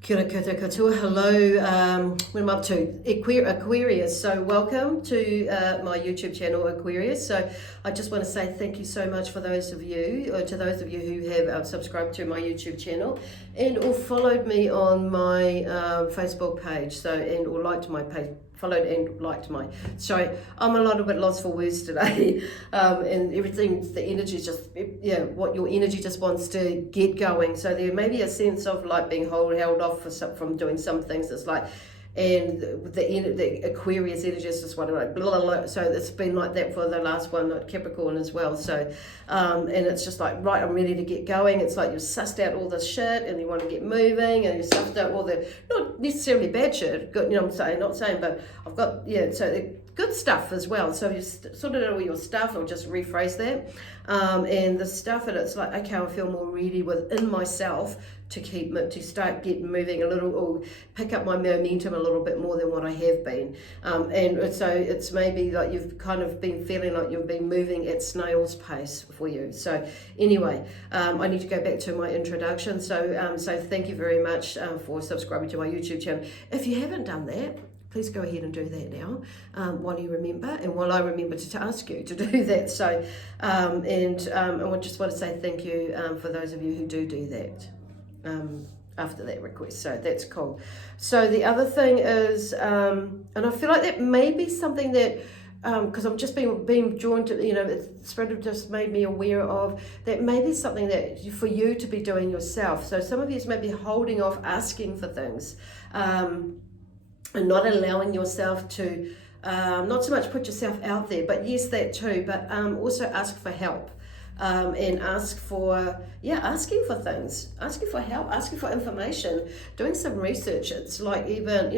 Kia ora koutou katoa. Hello, what am I up to? Aquarius. So welcome to my YouTube channel, Aquarius. So I just want to say thank you so much for those of you, or to those of you who have subscribed to my YouTube channel and or followed me on my Facebook page. So or liked my page. Followed and liked my. Sorry, I'm a little bit lost for words today, and everything. The energy is just, what your energy just wants to get going. So there may be a sense of like being held off from doing some things. It's like, and the Aquarius energy is just one like blah, blah, blah. So it's been like that for the last one, like Capricorn as well. So, and it's just like, right, I'm ready to get going. It's like you've sussed out all this shit and you want to get moving, and you've sussed out all the, not necessarily bad shit, good, I'm saying, not saying, but I've got, so the good stuff as well. So you sorted out all your stuff, I'll just rephrase that. And the stuff, and it's like, okay, I feel more ready within myself to start getting moving a little, or pick up my momentum a little bit more than what I have been. And so it's maybe like you've kind of been feeling like you've been moving at snail's pace for you. So anyway, I need to go back to my introduction. So thank you very much for subscribing to my YouTube channel. If you haven't done that, please go ahead and do that now, while you remember, and while I remember to ask you to do that. So, I just want to say thank you for those of you who do that after that request. So that's cool. So the other thing is, and I feel like that may be something that, because I'm just being drawn to, the Spirit have just made me aware of, that may be something that for you to be doing yourself. So some of you may be holding off asking for things, and not allowing yourself to, not so much put yourself out there, but yes, that too, but also ask for help. And asking for things, asking for help, asking for information, doing some research. It's like, even,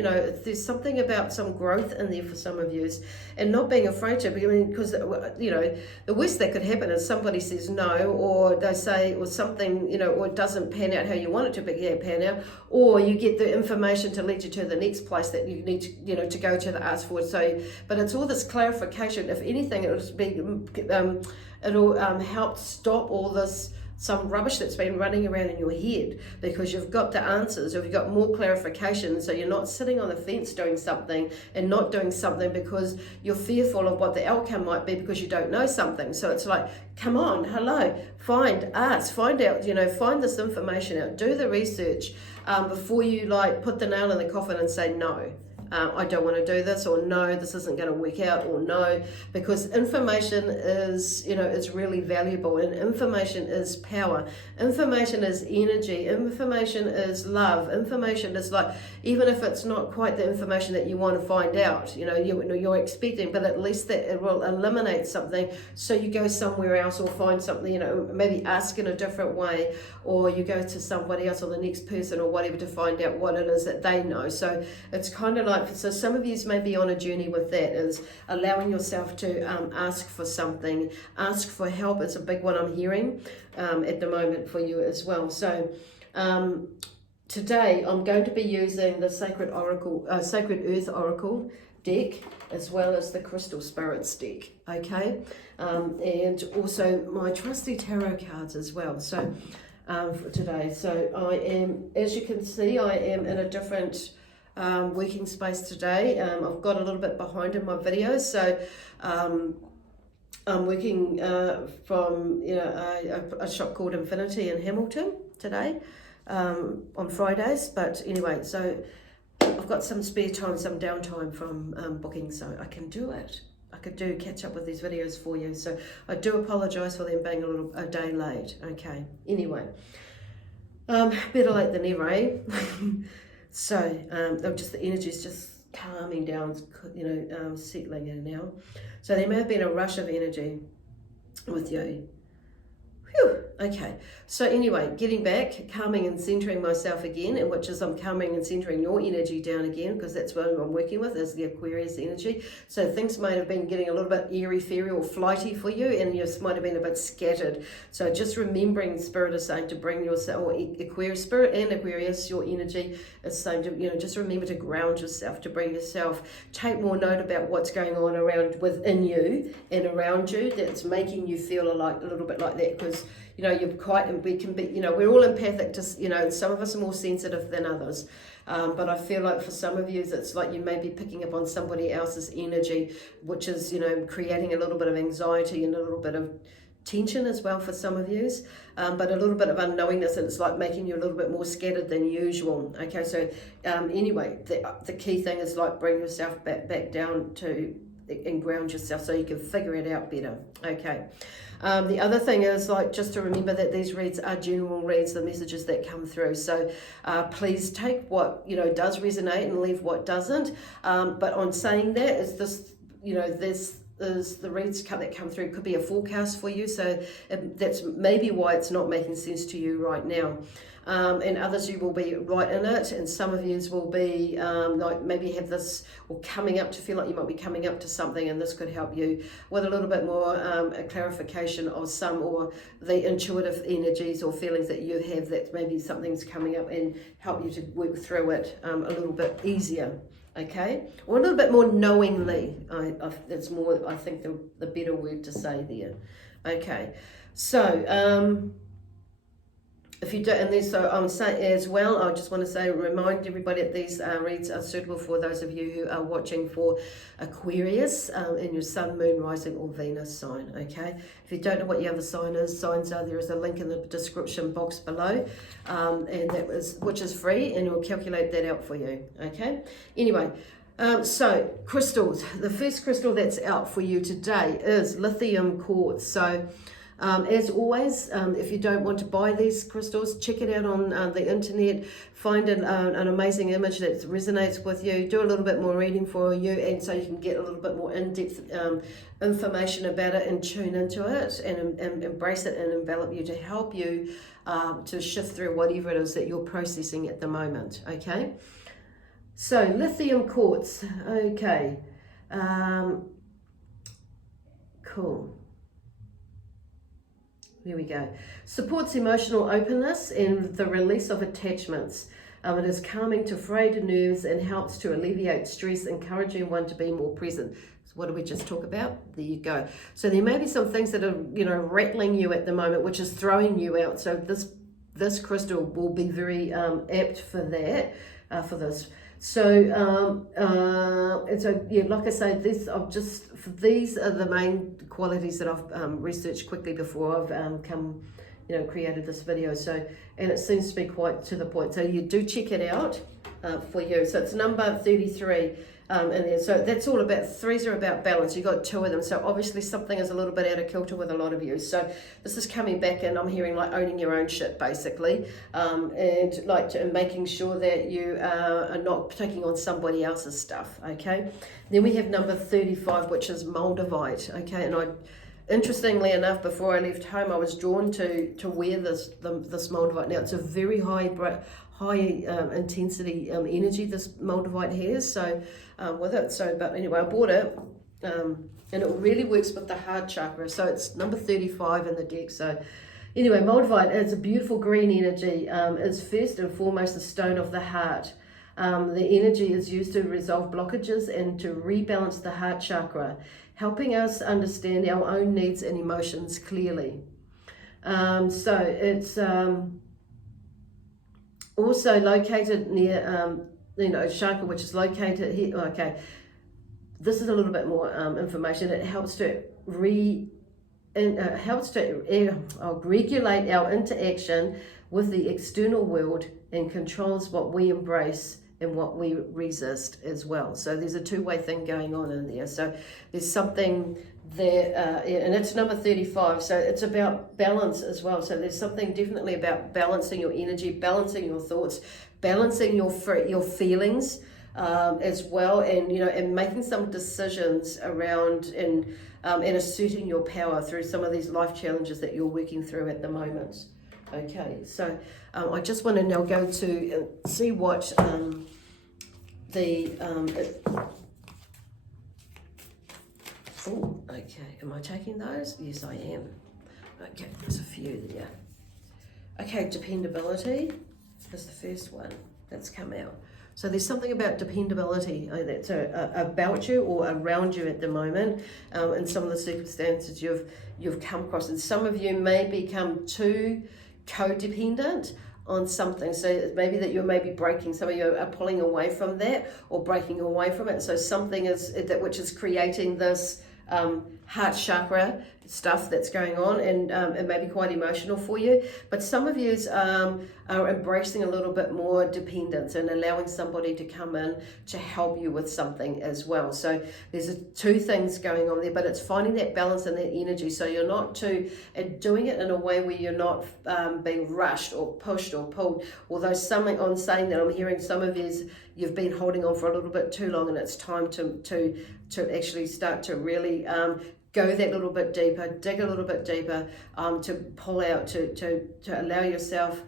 there's something about some growth in there for some of you, and not being afraid to, because, the worst that could happen is somebody says no, or they say, or something, or it doesn't pan out how you want it to pan out, or you get the information to lead you to the next place that you need to, to go to ask for. So, but it's all this clarification. If anything, it'll just be, it'll help stop all this, some rubbish that's been running around in your head, because you've got the answers, or you've got more clarification, so you're not sitting on the fence doing something and not doing something because you're fearful of what the outcome might be because you don't know something. So it's like, come on, hello, find out, find this information out, do the research before you like put the nail in the coffin and say no. I don't want to do this, or no, this isn't going to work out, or no, because information is, is really valuable, and information is power. Information is energy. Information is love. Information is like, even if it's not quite the information that you want to find out, you're expecting, but at least that it will eliminate something, so you go somewhere else or find something, maybe ask in a different way, or you go to somebody else or the next person or whatever to find out what it is that they know. So it's kind of like, so some of you may be on a journey with that, is allowing yourself to ask for something, ask for help. It's a big one I'm hearing at the moment for you as well. So today I'm going to be using the Sacred Earth Oracle deck, as well as the Crystal Spirits deck, okay? And also my trusty tarot cards as well. So for today, so I am, as you can see, I am in a different working space today. I've got a little bit behind in my videos, so I'm working from a shop called Infinity in Hamilton today, on Fridays. But anyway, so I've got some spare time, some downtime from booking, so I can do it. I could catch up with these videos for you, so I do apologise for them being a day late. Okay, anyway, better late than never, eh? So the energy's just calming down, settling in now. So there may have been a rush of energy with you. Whew. Okay, so anyway, getting back, calming and centering myself again, and which is I'm calming and centering your energy down again, because that's what I'm working with, is the Aquarius energy. So things might have been getting a little bit airy-fairy or flighty for you, and you might have been a bit scattered. So just remembering, Spirit is saying to bring yourself, or Aquarius, Spirit and Aquarius, your energy is saying to, just remember to ground yourself, to bring yourself, take more note about what's going on around within you and around you that's making you feel a little bit like that, because you know, we can be, you know, we're all empathic to, you know, some of us are more sensitive than others. But I feel like for some of you, it's like you may be picking up on somebody else's energy, which is, you know, creating a little bit of anxiety and a little bit of tension as well for some of yous, but a little bit of unknowingness, and it's like making you a little bit more scattered than usual. Okay, so anyway, the key thing is like bring yourself back down to and ground yourself so you can figure it out better. Okay. The other thing is like just to remember that these reads are general reads, the messages that come through. So please take what, you know, does resonate and leave what doesn't. But on saying that, is this, you know, this is the reads that come through could be a forecast for you. So that's maybe why it's not making sense to you right now. And others you will be right in it, and some of yous will be like maybe have this or coming up to feel like you might be coming up to something, and this could help you with a little bit more a clarification of some or the intuitive energies or feelings that you have that maybe something's coming up, and help you to work through it a little bit easier. Okay, or a little bit more knowingly. That's more, I think, the better word to say there. Okay, so if you do, and then so I'm saying as well, I just want to say, remind everybody that these reads are suitable for those of you who are watching for Aquarius in your Sun, Moon, Rising, or Venus sign. Okay, if you don't know what your other signs are, there is a link in the description box below, and which is free, and it will calculate that out for you. Okay. Anyway. So crystals. The first crystal that's out for you today is lithium quartz. So. As always, if you don't want to buy these crystals, check it out on the internet, find an amazing image that resonates with you, do a little bit more reading for you, and so you can get a little bit more in-depth information about it and tune into it and embrace it and envelop you to help you to shift through whatever it is that you're processing at the moment, okay? So lithium quartz, okay, cool. Here we go. Supports emotional openness and the release of attachments. It is calming to frayed nerves and helps to alleviate stress, encouraging one to be more present. So what did we just talk about? There you go. So there may be some things that are, you know, rattling you at the moment, which is throwing you out. So this crystal will be very apt for that, for this. So and so yeah, like I say, these are the main qualities that I've researched quickly before I've created this video. So, and it seems to be quite to the point. So you do check it out for you. So it's number 33 in there. So that's all about, threes are about balance. You got two of them. So obviously something is a little bit out of kilter with a lot of you. So this is coming back, and I'm hearing like owning your own shit basically, and like making sure that you are not taking on somebody else's stuff. Okay. Then we have number 35, which is Moldavite. Okay, and interestingly enough, before I left home, I was drawn to wear this Moldavite. Now it's a very high intensity energy this Moldavite has. So with it, but anyway, I bought it, and it really works with the heart chakra. So it's number 35 in the deck. So anyway, Moldavite is a beautiful green energy. It's first and foremost the stone of the heart. The energy is used to resolve blockages and to rebalance the heart chakra, helping us understand our own needs and emotions clearly. So it's also located near, chakra, which is located here. Okay, this is a little bit more information. It helps to regulate our interaction with the external world and controls what we embrace and what we resist as well. So there's a two-way thing going on in there. So there's something there, and it's number 35. So it's about balance as well. So there's something definitely about balancing your energy, balancing your thoughts, balancing your feelings as well, and and making some decisions around and asserting your power through some of these life challenges that you're working through at the moment. Okay, so I just want to now go to see what okay, am I taking those? Yes, I am. Okay, there's a few there. Okay, dependability is the first one that's come out. So there's something about dependability that's about you or around you at the moment, in some of the circumstances you've come across. And some of you may become too codependent on something. So maybe that you're maybe breaking, some of you are pulling away from that or breaking away from it. So something is that which is creating this heart chakra stuff that's going on, and it may be quite emotional for you. But some of you are embracing a little bit more dependence and allowing somebody to come in to help you with something as well. So there's two things going on there, but it's finding that balance and that energy, so you're not too, and doing it in a way where you're not being rushed or pushed or pulled. Although something on saying that, I'm hearing some of you've been holding on for a little bit too long, and it's time to actually start to really go that little bit deeper, dig a little bit deeper, to pull out, to allow yourself,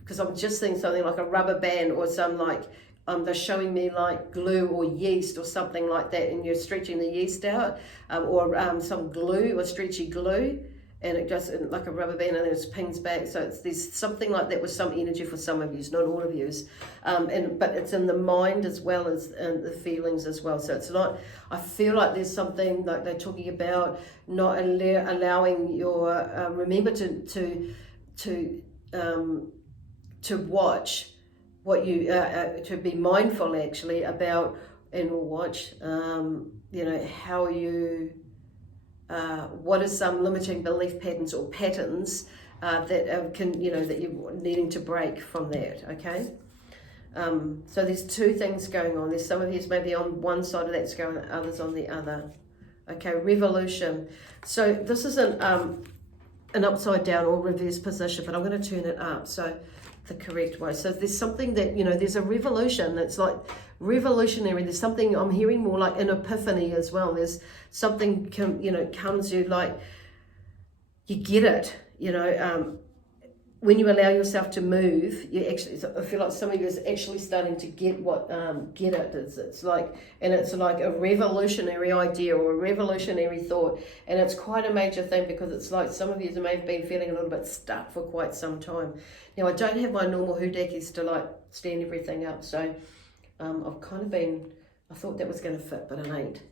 because I'm just seeing something like a rubber band or some like, they're showing me like glue or yeast or something like that, and you're stretching the yeast out, or some glue or stretchy glue, and it just like a rubber band, and then it pings back. So there's something like that with some energy for some of you, not all of you, but it's in the mind as well as the feelings as well. So it's not, I feel like there's something like they're talking about not allowing your remember to watch what you to be mindful actually about, and watch how you what are some limiting belief patterns or patterns that can, that you're needing to break from that, okay? So there's two things going on. There's some of you maybe on one side of that's going, others on the other. Okay, revolution. So this is an upside down or reverse position, but I'm going to turn it up, so the correct way. So there's something that, there's a revolution that's like revolutionary. There's something I'm hearing more like an epiphany as well. There's something comes you like you get it, when you allow yourself to move, you actually, I feel like some of you is actually starting to get what, get it. It's like a revolutionary idea or a revolutionary thought. And it's quite a major thing, because it's like some of you may have been feeling a little bit stuck for quite some time. Now, I don't have my normal hoodakies to like stand everything up. So I've kind of I thought that was going to fit, but it ain't.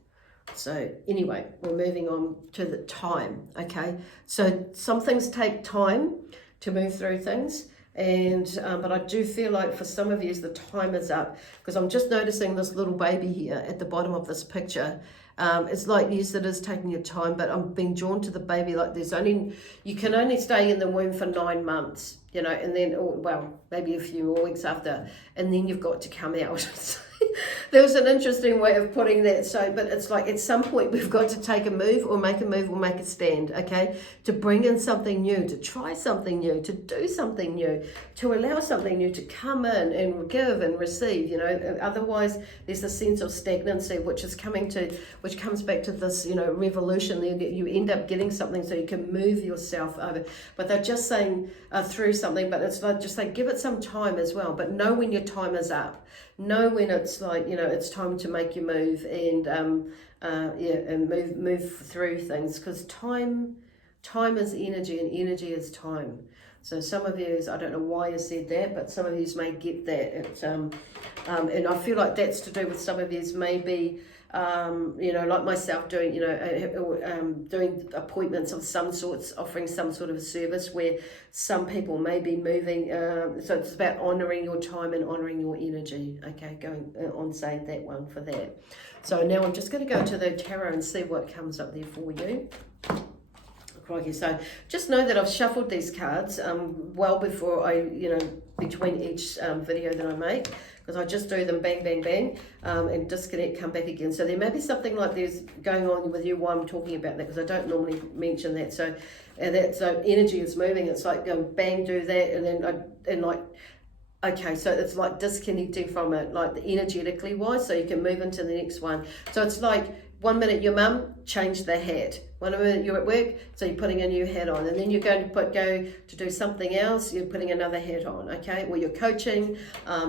So anyway, we're moving on to the time, okay? So some things take time to move through things, and but I do feel like for some of you the time is up, because I'm just noticing this little baby here at the bottom of this picture. It's like, yes, it is taking your time, but I'm being drawn to the baby like you can only stay in the womb for 9 months, and then, maybe a few more weeks after, and then you've got to come out. There was an interesting way of putting that. So, but it's like at some point we've got to take a move or make a stand, okay? To bring in something new, to try something new, to do something new, to allow something new to come in and give and receive, Otherwise, there's a sense of stagnancy, which comes back to this, revolution. You end up getting something so you can move yourself over. But they're just saying through something, but it's like just like give it some time as well. But know when your time is up. Know when it's like, it's time to make your move, and and move through things, because time is energy, and energy is time. So some of you, I don't know why you said that, but some of you may get that. And I feel like that's to do with some of you maybe, like myself doing, doing appointments of some sorts, offering some sort of a service where some people may be moving. So it's about honouring your time and honouring your energy. Okay, going on saying that one for that. So now I'm just going to go to the tarot and see what comes up there for you. Crikey. So just know that I've shuffled these cards well before between each video that I make, because I just do them bang, bang, bang, and disconnect, come back again. So there may be something like this going on with you while I'm talking about that, because I don't normally mention that. So so energy is moving. It's like going bang, do that, and then okay, so it's like disconnecting from it, like energetically wise, so you can move into the next one. So it's like 1 minute your mum changed the hat, 1 minute you're at work, so you're putting a new hat on, and then you're going to go to do something else, you're putting another hat on, okay? Or you're coaching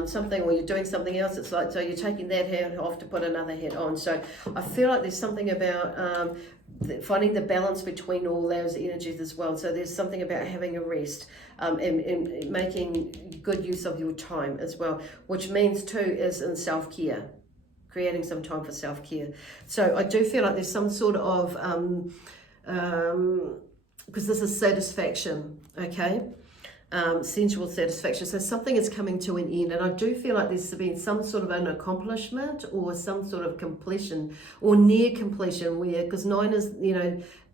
something, or you're doing something else. It's like, so you're taking that hat off to put another hat on. So I feel like there's something about finding the balance between all those energies as well. So there's something about having a rest, and making good use of your time as well, which means too is in self-care, creating some time for self-care. So I do feel like there's some sort of, because this is satisfaction, okay? Sensual satisfaction. So something is coming to an end, and I do feel like there's been some sort of an accomplishment or some sort of completion or near completion, where, because 9 is,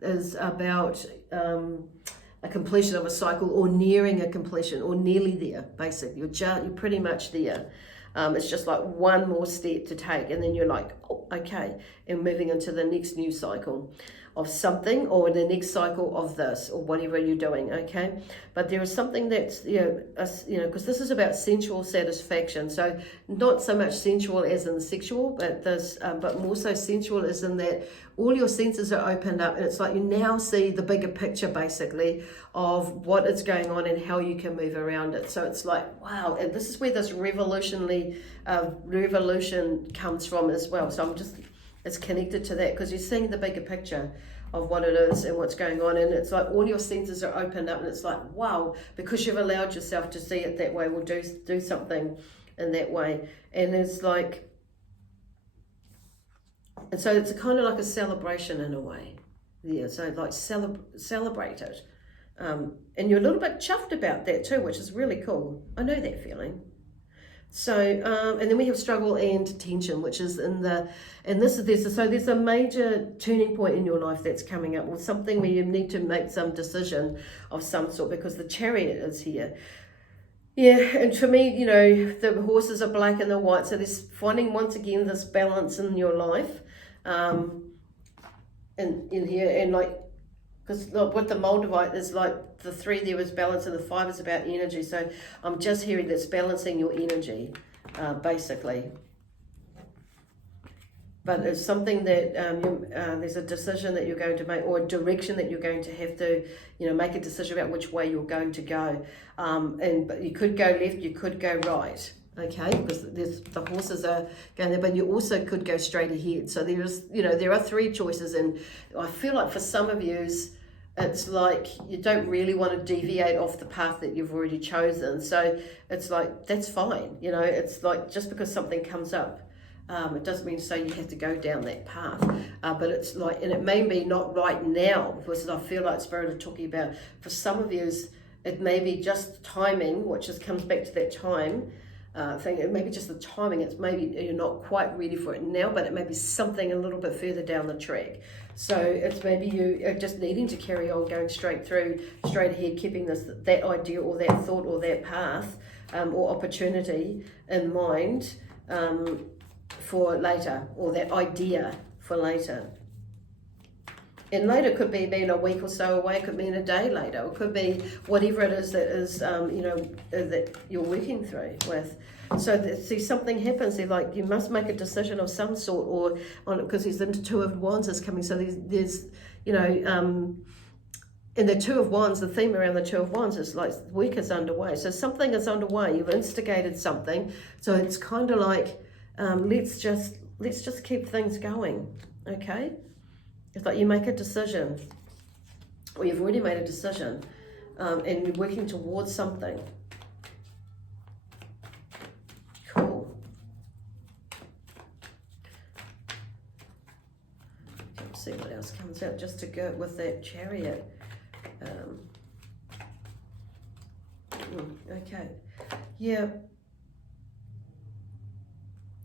is about a completion of a cycle, or nearing a completion, or nearly there. Basically, you're pretty much there. It's just like one more step to take, and then you're like, oh, okay, and moving into the next new cycle of something, or the next cycle of this, or whatever you're doing, okay? But there is something that's, because this is about sensual satisfaction. So not so much sensual as in sexual, but more so sensual as in that all your senses are opened up, and it's like you now see the bigger picture, basically, of what is going on and how you can move around it. So it's like, wow, and this is where this revolution comes from as well. So it's connected to that, because you're seeing the bigger picture of what it is and what's going on, and it's like all your senses are opened up, and it's like, wow, because you've allowed yourself to see it that way, will do something in that way. And it's like, and so it's kind of like a celebration in a way. Yeah, so like celebrate it. And you're a little bit chuffed about that too, which is really cool. I know that feeling. So, and then we have struggle and tension, which is there's a major turning point in your life that's coming up, or something where you need to make some decision of some sort, because the Chariot is here. Yeah, and for me, the horses are black and the white, so there's finding once again this balance in your life, in here, and like, because with the Moldavite, there's like the 3 there was balance, and the 5 is about energy. So I'm just hearing that's balancing your energy, basically. But it's something that there's a decision that you're going to make, or a direction that you're going to have to, make a decision about which way you're going to go. But you could go left, you could go right. Okay, because the horses are going there, but you also could go straight ahead. So there are 3 choices, and I feel like for some of you, it's like you don't really want to deviate off the path that you've already chosen. So it's like, that's fine. It's like, just because something comes up, it doesn't mean to say you have to go down that path. But it's like, and it may be not right now, because I feel like Spirit are talking about, for some of you, it may be just timing, which just comes back to that time thing. It may be just the timing. It's maybe you're not quite ready for it now, but it may be something a little bit further down the track. So it's maybe you are just needing to carry on, going straight ahead, keeping that idea or that thought or that path or opportunity in mind for later, or that idea for later. And later could be being a week or so away, it could mean a day later, it could be whatever it is that is, that you're working through with. So see, something happens, they're like, you must make a decision of some sort, or on, because there's the 2 of Wands is coming, so there's in the 2 of Wands, the theme around the 2 of Wands is like work is underway. So something is underway, you've instigated something, so it's kind of like, let's just keep things going, okay? It's like you make a decision, or you've already made a decision, and you're working towards something. Cool. Let's see what else comes out just to go with that Chariot. Okay. Yeah.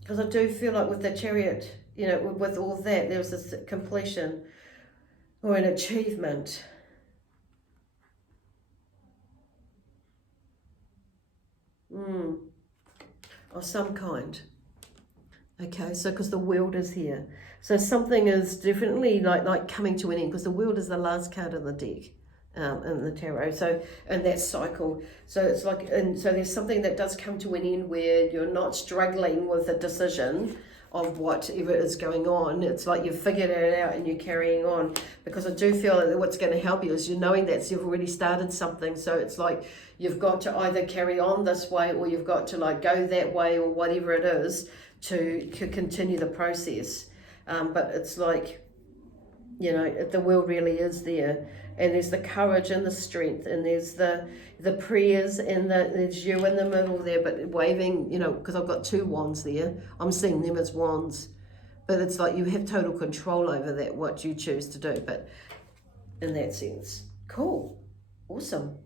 Because I do feel like with the Chariot, with all that, there was this completion or an achievement. Of some kind. Okay, so because the World is here. So something is definitely like coming to an end, because the World is the last card in the deck. In the tarot, so in that cycle, so it's like, and so there's something that does come to an end where you're not struggling with a decision of whatever is going on. It's like you've figured it out and you're carrying on, because I do feel that what's going to help you is you're knowing that you've already started something. So it's like you've got to either carry on this way, or you've got to like go that way, or whatever it is to continue the process. But it's like, You know, the will really is there, and there's the courage and the strength, and there's the prayers, and there's you in the middle there, but waving, you know, because I've got 2 wands there. I'm seeing them as wands, but it's like you have total control over that, what you choose to do, but in that sense. Cool. Awesome.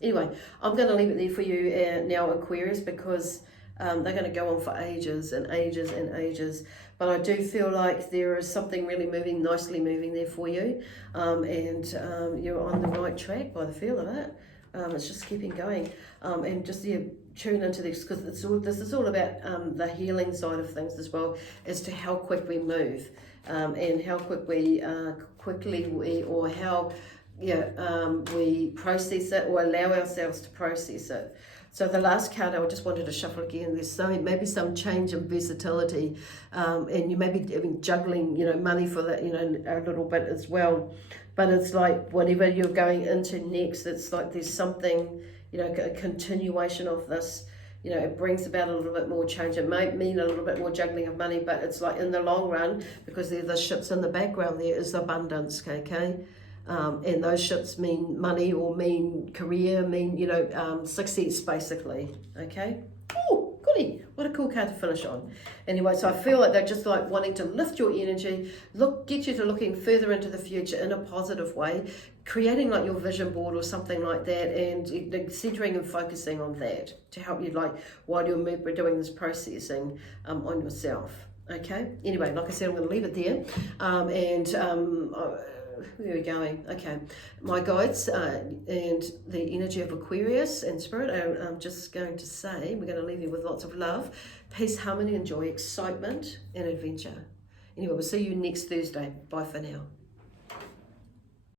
Anyway, I'm going to leave it there for you now, Aquarius, because they're going to go on for ages and ages and ages. But I do feel like there is something really nicely moving there for you. And you're on the right track by the feel of it. It's just keeping going. And just tune into this, because this is all about the healing side of things as well, as to how quick we move, and how quickly we process it, or allow ourselves to process it. So the last card I just wanted to shuffle again. There's maybe some change in versatility, and you may be juggling, you know, money for that, you know, a little bit as well. But it's like whatever you're going into next, it's like there's something, you know, a continuation of this. You know, it brings about a little bit more change. It might mean a little bit more juggling of money, but it's like in the long run, because there's the ships in the background, there is abundance, okay? And those ships mean money, or mean career, mean, you know, success, basically, okay? Oh, goody, what a cool card to finish on. Anyway, so I feel like they're just like wanting to lift your energy, get you to looking further into the future in a positive way, creating like your vision board or something like that, and centering and focusing on that to help you, like, while you're doing this processing on yourself, okay? Anyway, like I said, I'm going to leave it there, where are we going? Okay, my guides and the energy of Aquarius and Spirit, I'm just going to say, we're going to leave you with lots of love, peace, harmony, and joy, excitement, and adventure. Anyway, we'll see you next Thursday. Bye for now.